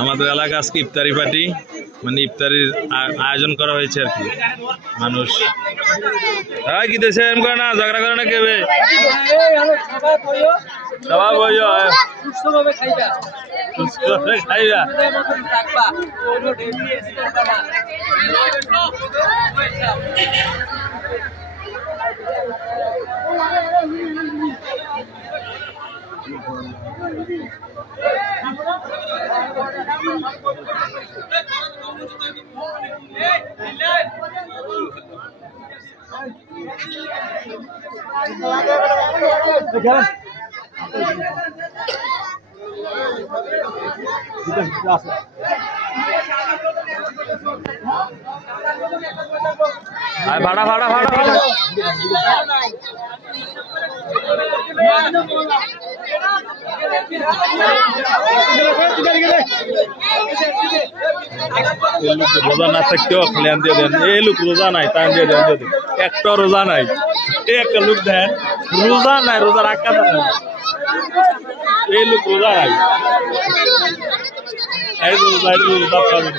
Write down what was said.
আমাদের এলাকা আজকে ইফতারি পার্টি মানে ইফতারির আয়োজন করা হয়েছে আর কি মানুষ কি দেশে এম করে না ঝগড়া করে না কেবে সবাই বইও সুস্থভাবে খাইবা ভাড়া ভাড়া ভাড়া ভাড়া রোজা না থাকতেও লেন দিয়ে দেন এই লোক রোজা নাই টান দিয়ে দেন একটা রোজা নাই একটা লোক দেন রোজা নাই রোজা রাখা নাই এই লোক রোজা নাই রোজা পাবে